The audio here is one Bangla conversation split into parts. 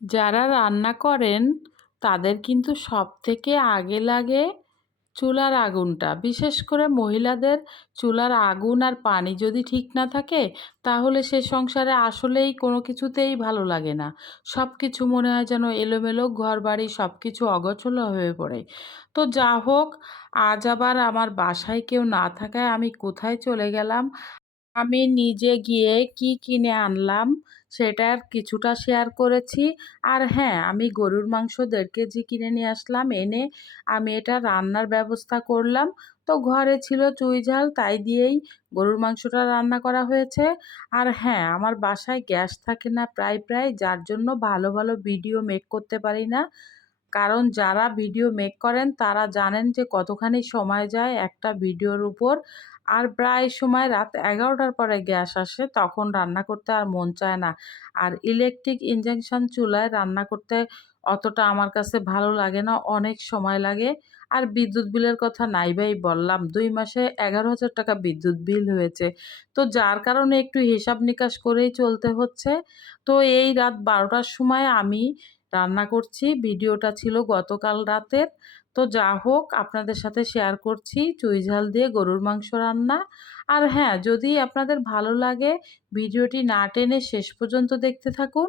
যারা রান্না করেন তাদের কিন্তু সবথেকে আগে লাগে চুলার আগুনটা। বিশেষ করে মহিলাদের চুলার আগুন আর পানি যদি ঠিক না থাকে তাহলে সে সংসারে আসলেই কোনো কিছুতেই ভালো লাগে না। সবকিছু মনে হয় যেন এলোমেলো, ঘরবাড়ি সবকিছু অগোছালো হয়ে পড়ে। তো যা হোক, আজ আবার আমার বাসায় কেউ না থাকায় আমি কোথায় চলে গেলাম, আমি নিজে গিয়ে কি কিনে আনলাম সেটার কিছুটা শেয়ার করেছি। আর হ্যাঁ, আমি গরুর মাংস ১.৫ কেজি কিনে নিয়ে আসলাম। এনে আমি এটা রান্নার ব্যবস্থা করলাম। তো ঘরে ছিল চুই ঝাল, তাই দিয়েই গরুর মাংসটা রান্না করা হয়েছে। আর হ্যাঁ, আমার বাসায় গ্যাস থাকে না প্রায়, যার জন্য ভালো, ভালো ভিডিও মেক করতে পারি না। কারণ যারা ভিডিও মেক করেন তারা জানেন যে কতখানি সময় যায় একটা ভিডিওর উপর। আর প্রায় সময় রাত ১১টার পরে গ্যাস আসে, তখন রান্না করতে আর মন চায় না। আর ইলেকট্রিক ইন্ডাকশন চুলায় রান্না করতে অতটা আমার কাছে ভালো লাগে না, অনেক সময় লাগে। আর বিদ্যুৎ বিলের কথা নাইবাই বললাম। ২ মাসে ৳১১,০০০ বিদ্যুৎ বিল হয়েছে। তো যার কারণে একটু হিসাব নিকাশ করেই চলতে হচ্ছে। তো এই রাত ১২টার সময় আমি রান্না করছি। ভিডিওটা ছিল গতকাল রাতের। তো যা হোক, আপনাদের সাথে শেয়ার করছি চুইঝাল দিয়ে গরুর মাংস রান্না। আর হ্যাঁ, যদি আপনাদের ভালো লাগে ভিডিওটি না টেনে শেষ পর্যন্ত দেখতে থাকুন।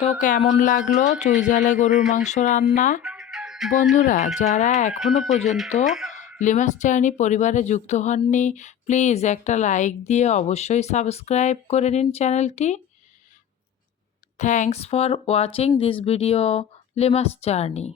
তো কেমন লাগলো চুই ঝালে গরুর মাংস রান্না? বন্ধুরা, যারা এখনও পর্যন্ত লিমাস চার্নি পরিবারে যুক্ত হননি, প্লিজ একটা লাইক দিয়ে অবশ্যই সাবস্ক্রাইব করে নিন চ্যানেলটি। Thanks for watching this video লিমাস চার্নি।